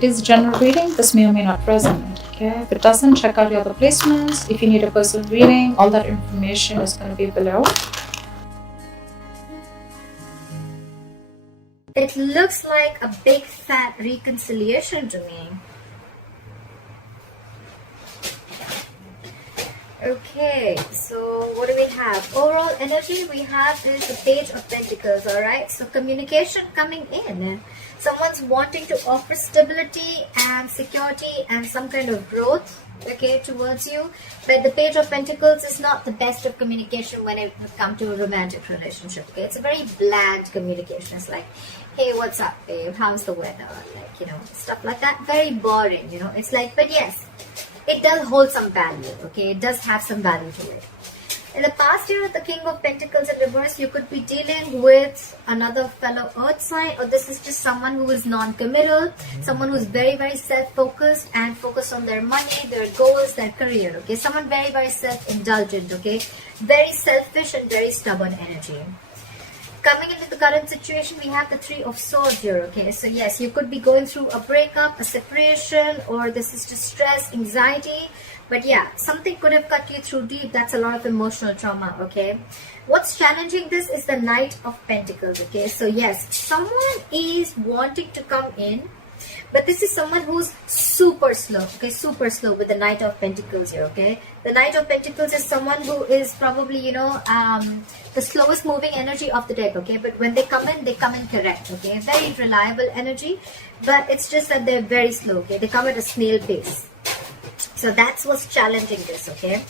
It is general reading. This may or may not resonate. Okay, if it doesn't, check out your other placements. If you need a personal reading, all that information is going to be below. It looks like a big fat reconciliation to me. Okay, so what do we have? Overall energy we have is the Page of Pentacles, alright? So communication coming in. Someone's wanting to offer stability and security and some kind of growth, okay, towards you. But the Page of Pentacles is not the best of communication when it comes to a romantic relationship, okay? It's a very bland communication. It's like, hey, what's up, babe? How's the weather? Like, you know, stuff like that. Very boring, you know. It's like, but yes, it does hold some value, okay? It does have some value to it. In the past year, the King of Pentacles in reverse, you could be dealing with another fellow earth sign, or this is just someone who is non-committal, someone who's very, very self-focused and focused on their money, their goals, their career, okay? Someone very, very self-indulgent, okay? Very selfish and very stubborn energy. Coming into the current situation, we have the Three of Swords here, okay? So yes, you could be going through a breakup, a separation, or this is just stress, anxiety. But yeah, something could have cut you through deep. That's a lot of emotional trauma, okay? What's challenging this is the Knight of Pentacles, okay? So yes, someone is wanting to come in, but this is someone who's super slow, okay? Super slow with the Knight of Pentacles here, okay? The Knight of Pentacles is someone who is probably, you know, the slowest moving energy of the deck, okay? But when they come in correct, okay? Very reliable energy, but it's just that they're very slow, okay? They come at a snail pace. So that's what's challenging this, okay?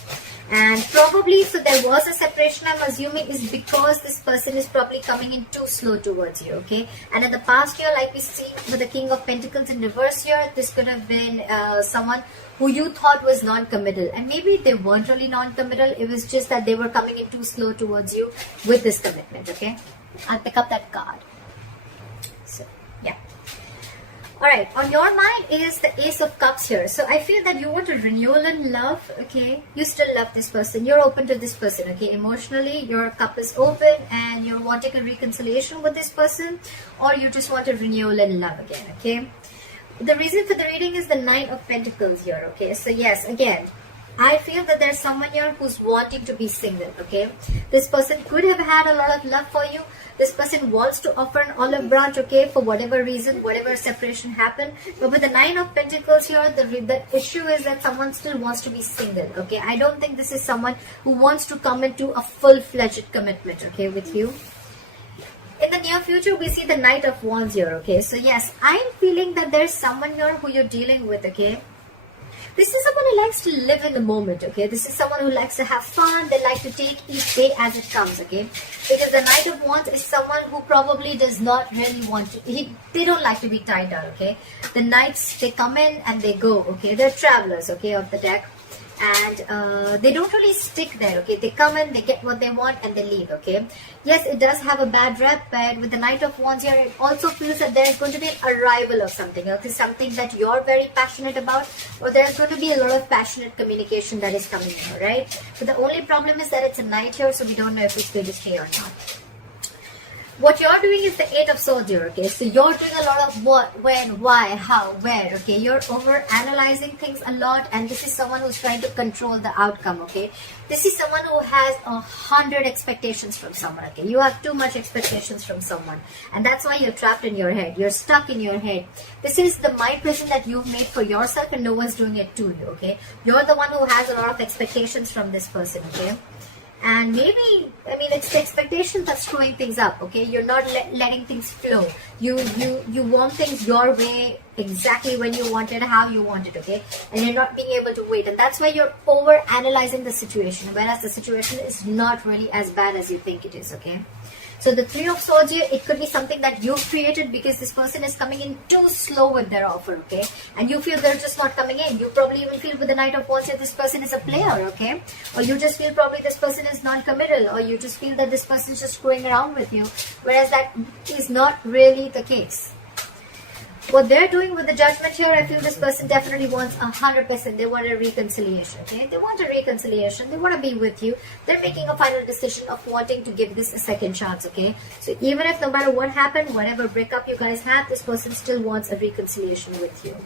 And probably, so there was a separation, I'm assuming, is because this person is probably coming in too slow towards you, okay? And in the past year, like we see with the King of Pentacles in reverse here, this could have been someone who you thought was non-committal. And maybe they weren't really non-committal, it was just that they were coming in too slow towards you with this commitment, okay? I'll pick up that card. So, yeah. Alright, on your mind is the Ace of Cups here. So I feel that you want a renewal in love, okay? You still love this person. You're open to this person, okay? Emotionally, your cup is open and you're wanting a reconciliation with this person, or you just want a renewal in love again, okay? The reason for the reading is the Nine of Pentacles here, okay? So yes, again, I feel that there's someone here who's wanting to be single, okay? This person could have had a lot of love for you. This person wants to offer an olive branch, okay, for whatever reason, whatever separation happened. But with the Nine of Pentacles here, the issue is that someone still wants to be single, okay? I don't think this is someone who wants to come into a full-fledged commitment, okay, with you. In the near future, we see the Knight of Wands here, okay? So yes, I'm feeling that there's someone here who you're dealing with, okay? This is someone who likes to live in the moment, okay? This is someone who likes to have fun. They like to take each day as it comes, okay? Because the Knight of Wands is someone who probably does not really want to... They don't like to be tied down, okay? The Knights, they come in and they go, okay? They're travelers, okay, of the deck. And they don't really stick there, okay? They come in, they get what they want, and they leave, okay? Yes, it does have a bad rep, but with the Knight of Wands here, it also feels that there's going to be an arrival of something, okay? Something that you're very passionate about, or there's going to be a lot of passionate communication that is coming in, right? But the only problem is that it's a night here, so we don't know if it's going to stay or not. What you're doing is the Eight of Swords here, okay? So you're doing a lot of what, when, why, how, where, okay? You're over-analyzing things a lot, and this is someone who's trying to control the outcome, okay? This is someone who has 100 expectations from someone, okay? You have too much expectations from someone, and that's why you're trapped in your head. You're stuck in your head. This is the mind prison that you've made for yourself, and no one's doing it to you, okay? You're the one who has a lot of expectations from this person, okay? And maybe, I mean, it's the expectation that's screwing things up, okay? You're not letting things flow. You want things your way, exactly when you want it, how you want it, okay? And you're not being able to wait. And that's why you're over-analyzing the situation, whereas the situation is not really as bad as you think it is, okay? So the Three of Swords here, it could be something that you've created because this person is coming in too slow with their offer, okay? And you feel they're just not coming in. You probably even feel with the Knight of Wands that this person is a player, okay? Or you just feel probably this person is non-committal, or you just feel that this person is just screwing around with you, whereas that is not really the case. What they're doing with the judgment here, I feel this person definitely wants 100%. They want a reconciliation, okay? They want a reconciliation. They want to be with you. They're making a final decision of wanting to give this a second chance, okay? So even if no matter what happened, whatever breakup you guys had, this person still wants a reconciliation with you.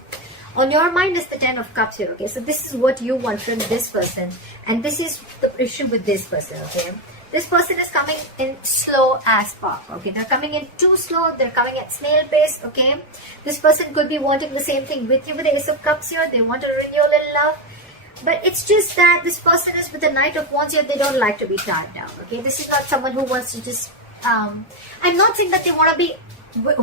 On your mind is the 10 of Cups here, okay? So this is what you want from this person. And this is the issue with this person, okay? This person is coming in slow as fuck, okay? They're coming in too slow. They're coming at snail pace, okay? This person could be wanting the same thing with you with the Ace of Cups here. They want to renewal in love. But it's just that this person is with the Knight of Wands here. They don't like to be tied down, okay? This is not someone who wants to just... I'm not saying that they want to be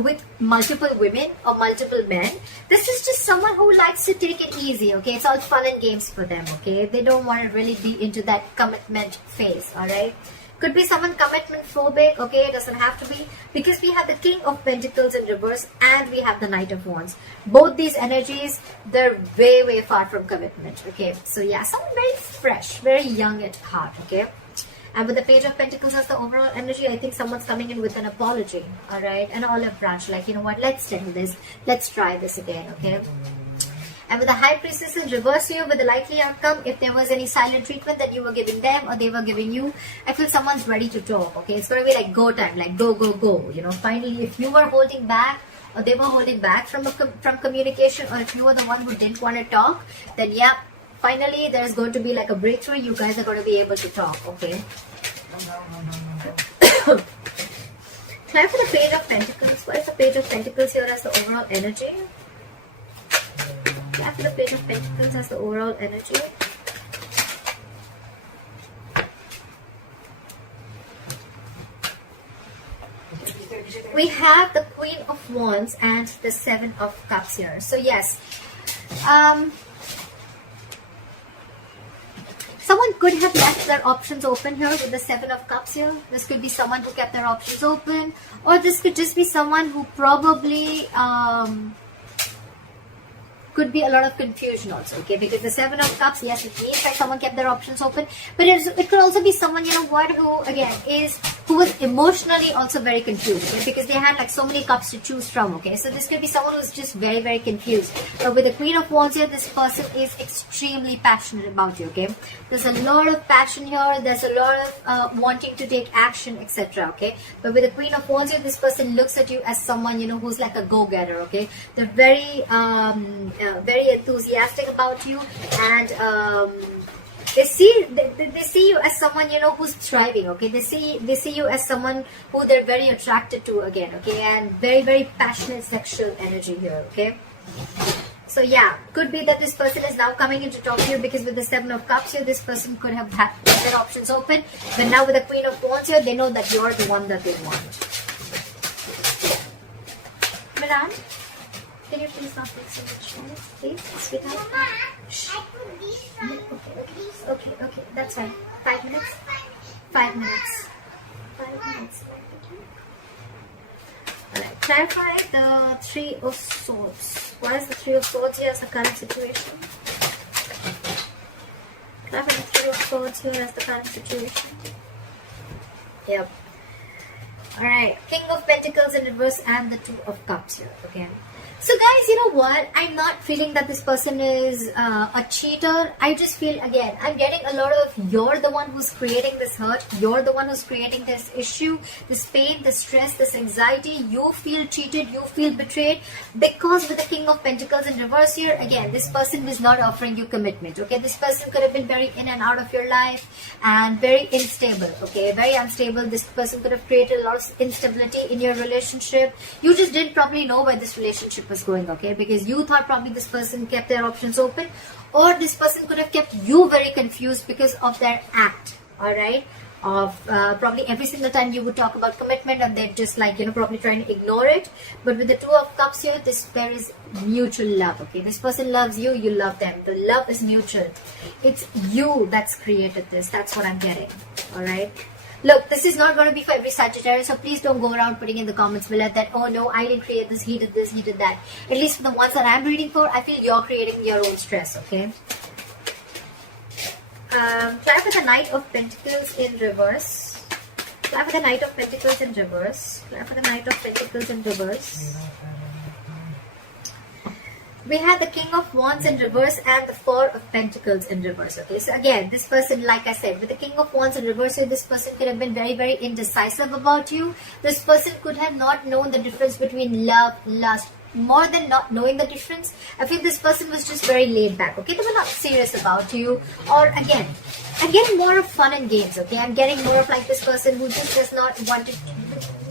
with multiple women or multiple men. This is just someone who likes to take it easy, okay? It's all fun and games for them, okay? They don't want to really be into that commitment phase, all right? Could be someone commitment phobic, okay? It doesn't have to be, because we have the King of Pentacles in reverse and we have the Knight of Wands. Both these energies, they're way far from commitment, okay? So yeah, someone very fresh, very young at heart, okay? And with the Page of Pentacles as the overall energy, I think someone's coming in with an apology, all right? An olive branch, like, you know what, let's settle this. Let's try this again, okay? And with the High Priestess in reverse here, with the likely outcome, if there was any silent treatment that you were giving them or they were giving you, I feel someone's ready to talk, okay? It's going to be like go time, like go, you know? Finally, if you were holding back or they were holding back from communication, or if you were the one who didn't want to talk, then yeah, finally, there's going to be like a breakthrough. You guys are going to be able to talk, okay? Time for the Page of Pentacles. What is the Page of Pentacles here as the overall energy? Time for the Page of Pentacles as the overall energy. We have the Queen of Wands and the Seven of Cups here. So yes, someone could have left their options open here with the Seven of Cups here. This could be someone who kept their options open, or this could just be someone who probably could be a lot of confusion also, okay? Because the Seven of Cups, yes, it means that someone kept their options open, but it could also be someone, you know what, who again who was emotionally also very confused, okay? Because they had like so many cups to choose from, okay? So this could be someone who's just very confused. But with the Queen of Wands here, this person is extremely passionate about you, okay? There's a lot of passion here. There's a lot of wanting to take action, etc., okay? But with the Queen of Wands here, this person looks at you as someone, you know, who's like a go-getter, okay? They're very enthusiastic about you, and they see you as someone, you know, who's thriving, okay? They see you as someone who they're very attracted to again, okay? And very passionate sexual energy here, okay? So yeah, could be that this person is now coming in to talk to you, because with the Seven of Cups here, this person could have had their options open, but now with the Queen of Wands here, they know that you're the one that they want. Miran, can you please not make so much noise, please, sweetheart? Mama, Shh. I put these Okay, that's fine. 5 minutes? 5 minutes. 5 minutes. Alright, clarify the Three of Swords. What is the Three of Swords here as the current situation? Clarify the Three of Swords here as the current situation. Yep. Alright, King of Pentacles in reverse and the Two of Cups here, okay? So guys, you know what? I'm not feeling that this person is a cheater. I just feel, again, I'm getting a lot of you're the one who's creating this hurt. You're the one who's creating this issue, this pain, this stress, this anxiety. You feel cheated. You feel betrayed. Because with the King of Pentacles in reverse here, again, this person is not offering you commitment. Okay, this person could have been very in and out of your life and very unstable. Okay, very unstable. This person could have created a lot of instability in your relationship. You just didn't probably know where this relationship was going, okay? Because you thought probably this person kept their options open, or this person could have kept you very confused because of their act, all right? Of probably every single time you would talk about commitment, and they're just like, you know, probably trying to ignore it. But with the Two of Cups here, there is mutual love, okay? This person loves you, you love them. The love is mutual. It's you that's created this. That's what I'm getting, all right? Look, this is not going to be for every Sagittarius, so please don't go around putting in the comments below that, oh no, I didn't create this, he did this, he did that. At least for the ones that I'm reading for, I feel you're creating your own stress, okay? Try for the Knight of Pentacles in reverse. Try for the Knight of Pentacles in reverse. Try for the Knight of Pentacles in reverse. We have the King of Wands in reverse and the Four of Pentacles in reverse. Okay, so again, this person, like I said, with the King of Wands in reverse, this person could have been very, very indecisive about you. This person could have not known the difference between love, lust. More than not knowing the difference, I feel this person was just very laid back. Okay, they were not serious about you. Or again, I'm getting more of fun and games. Okay, I'm getting more of like this person who just does not want to.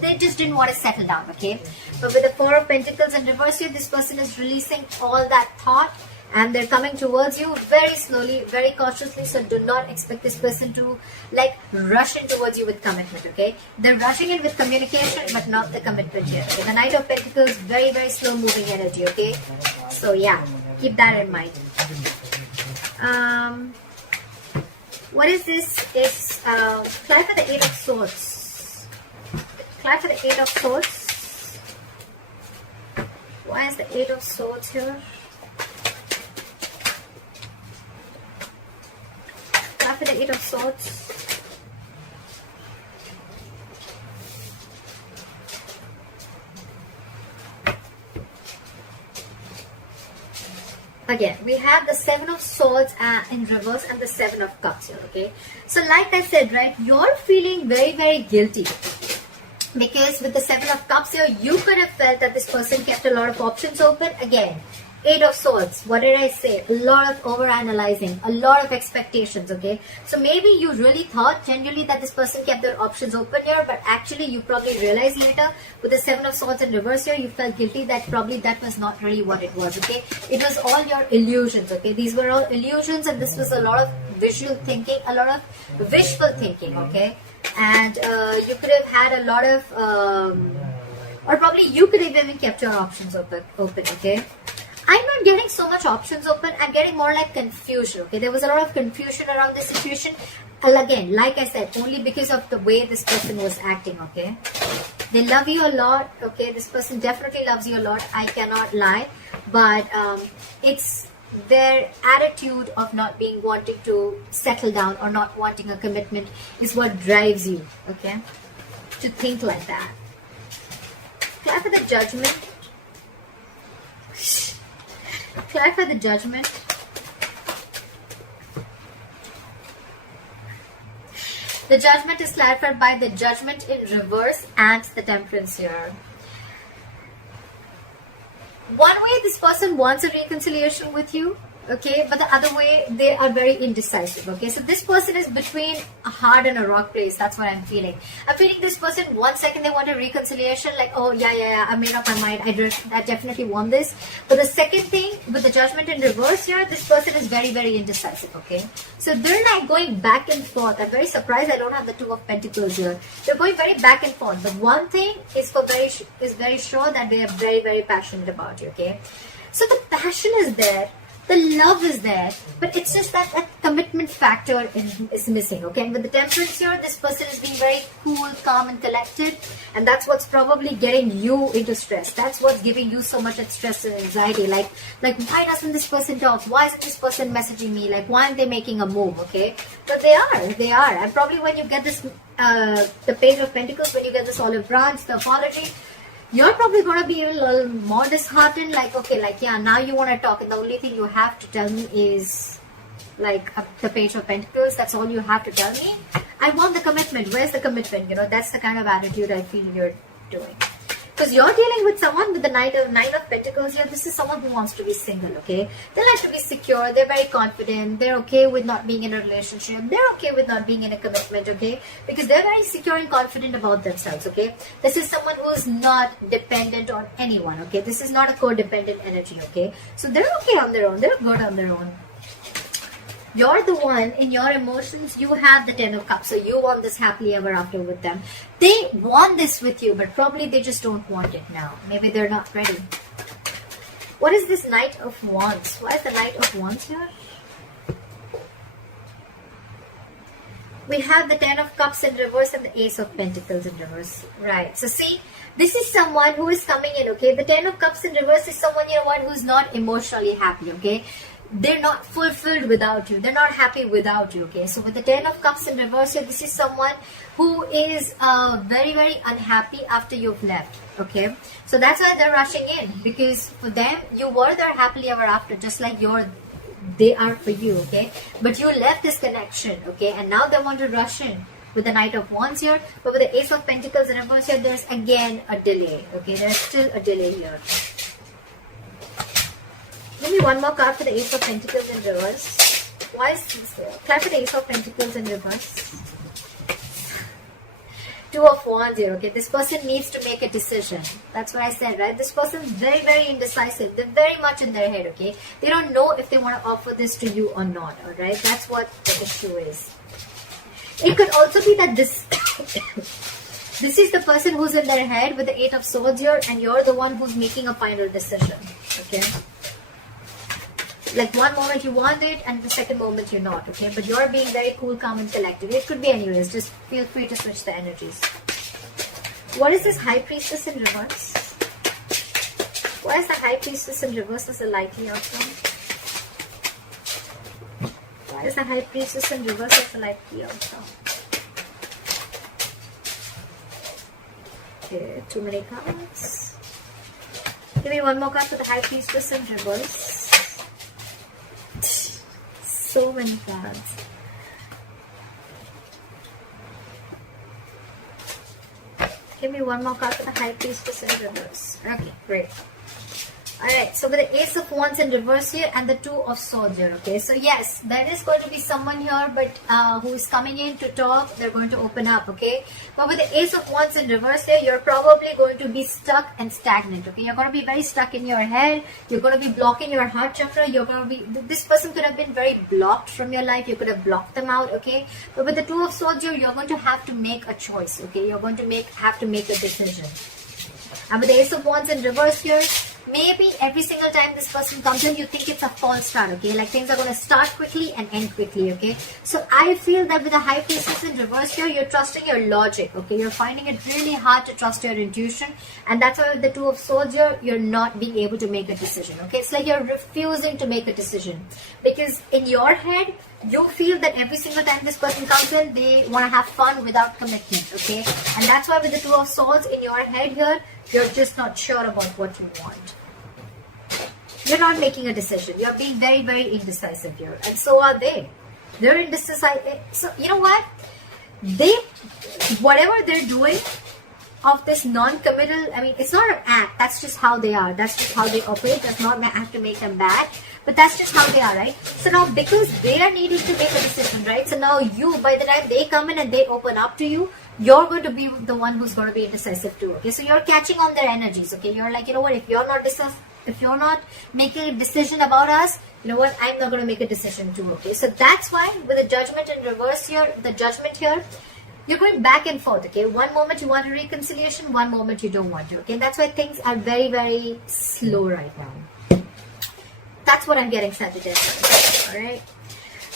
They just didn't want to settle down. Okay, but with the Four of Pentacles in reverse here, this person is releasing all that thought, and they're coming towards you very slowly, very cautiously. So do not expect this person to like rush in towards you with commitment. Okay, they're rushing in with communication, but not the commitment here. Okay? The Knight of Pentacles, very, very slow moving energy. Okay, so yeah, keep that in mind. What is this? Is try for the Eight of Swords. Try for the Eight of Swords. Why is the Eight of Swords here? For the Eight of Swords. Again, we have the Seven of Swords in reverse and the Seven of Cups here, okay? So like I said, right, you're feeling very, very guilty. Because with the Seven of Cups here, you could have felt that this person kept a lot of options open. Again, Eight of Swords, what did I say? A lot of over-analyzing, a lot of expectations, okay? So maybe you really thought genuinely that this person kept their options open here, but actually you probably realized later with the Seven of Swords in reverse here, you felt guilty that probably that was not really what it was, okay? It was all your illusions, okay? These were all illusions, and this was a lot of visual thinking, a lot of wishful thinking, okay? And you could have had a lot of, or probably you could have even kept your options open, okay? I'm not getting so much options open. I'm getting more like confusion. Okay, there was a lot of confusion around this situation. And again, like I said, only because of the way this person was acting. Okay, they love you a lot. Okay, this person definitely loves you a lot. I cannot lie, but it's their attitude of not being wanting to settle down or not wanting a commitment is what drives you. Okay, to think like that. Clear for the Judgment. Clarify the Judgment. The Judgment is clarified by the Judgment in reverse and the Temperance here. One way this person wants a reconciliation with you, okay, but the other way they are very indecisive, okay? So this person is between a hard and a rock place. That's what I'm feeling. I'm feeling this person, 1 second they want a reconciliation, like, oh yeah, I made up my mind, I definitely want this. But the second thing, with the Judgment in reverse here, this person is very, very indecisive, okay? So they're like going back and forth. I'm very surprised I don't have the Two of Pentacles here. They're going very back and forth. But one thing is very sure that they are very, very passionate about you, okay? So the passion is there. The love is there, but it's just that commitment factor is missing, okay? And with the Temperance here, this person is being very cool, calm, and collected, and that's what's probably getting you into stress. That's what's giving you so much stress and anxiety. Like why doesn't this person talk? Why isn't this person messaging me? Like, why aren't they making a move, okay? But they are. And probably when you get this, the Page of Pentacles, when you get this olive branch, the apology, you're probably going to be a little more disheartened, like, okay, like, yeah, now you want to talk, and the only thing you have to tell me is, like, the Page of Pentacles. That's all you have to tell me. I want the commitment. Where's the commitment? You know, that's the kind of attitude I feel you're doing. Because you're dealing with someone with the Nine of Pentacles here. This is someone who wants to be single, okay? They like to be secure. They're very confident. They're okay with not being in a relationship. They're okay with not being in a commitment, okay? Because they're very secure and confident about themselves, okay? This is someone who is not dependent on anyone, okay? This is not a codependent energy, okay? So they're okay on their own. They're good on their own. You're the one, in your emotions, you have the Ten of Cups. So you want this happily ever after with them. They want this with you, but probably they just don't want it now. Maybe they're not ready. What is this Knight of Wands? Why is the Knight of Wands here? We have the Ten of Cups in reverse and the Ace of Pentacles in reverse. Right. So see, this is someone who is coming in, okay? The Ten of Cups in reverse is someone, you know what, who's not emotionally happy, okay? they're not fulfilled without you. They're not happy without you. Okay, so with the 10 of Cups in reverse here, this is someone who is very, very unhappy after you've left. Okay, so that's why they're rushing in, because for them you were there happily ever after, just like they are for you. Okay, but you left this connection. Okay, and now they want to rush in with the Knight of Wands here. But with the Ace of Pentacles in reverse here, there's again a delay. Okay, there's still a delay here. Give me one more card for the Ace of Pentacles in reverse. Why is this there? Card for the Ace of Pentacles in reverse. Two of Wands here. Okay, this person needs to make a decision. That's what I said, right? This person's very, very indecisive. They're very much in their head. Okay, they don't know if they want to offer this to you or not. All right, that's what the issue is. It could also be that this this is the person who's in their head with the 8 of Swords here, and you're the one who's making a final decision. Okay, like one moment you want it and the second moment you're not. Okay, but you're being very cool, calm and collected. It could be anyways. Just feel free to switch the energies. What is this High Priestess in reverse? Why is the High Priestess in reverse as a likely outcome? Why is the High Priestess in reverse as a likely outcome? Okay, too many cards. Give me one more card for the High Priestess in reverse. So many cards. Give me one more card for the High Priestess in reverse. Okay, great. Alright, so with the Ace of Wands in reverse here and the 2 of Swords here. Okay, so yes, there is going to be someone here, but who is coming in to talk. They're going to open up. Okay, but with the Ace of Wands in reverse here, you're probably going to be stuck and stagnant. Okay, you're going to be very stuck in your head. You're going to be blocking your heart chakra. You're going to be, this person could have been very blocked from your life. You could have blocked them out. Okay, but with the 2 of Swords here, you're going to have to make a choice. Okay, you're going to have to make a decision. And with the Ace of Wands in reverse here, maybe every single time this person comes in, you think it's a false start. Okay, like things are going to start quickly and end quickly. Okay, so I feel that with the High Priestess in reverse here, you're trusting your logic. Okay, you're finding it really hard to trust your intuition, and that's why with the 2 of Swords here, you're not being able to make a decision. Okay, it's like you're refusing to make a decision, because in your head you feel that every single time this person comes in, they want to have fun without commitment. Okay, and that's why with the 2 of Swords in your head here, you're just not sure about what you want. You're not making a decision. You're being very, very indecisive here. And so are they. They're indecisive. So, you know what? Whatever they're doing of this non-committal, I mean, it's not an act. That's just how they are. That's just how they operate. Does not have to make them bad. But that's just how they are, right? So now, because they are needing to make a decision, right? So now you, by the time they come in and they open up to you, you're going to be the one who's going to be indecisive too. Okay, so you're catching on their energies. Okay, you're like, you know what? If you're not making a decision about us, you know what? I'm not going to make a decision too. Okay, so that's why with the Judgment in reverse here, the Judgment here, you're going back and forth. Okay, one moment you want a reconciliation, one moment you don't want to. Okay, that's why things are very, very slow right now. That's what I'm getting, Sagittarius. All right.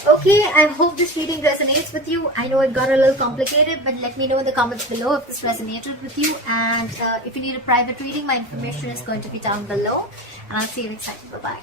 Okay, I hope this reading resonates with you. I know it got a little complicated, but let me know in the comments below if this resonated with you. And if you need a private reading, my information is going to be down below. And I'll see you next time. Bye-bye.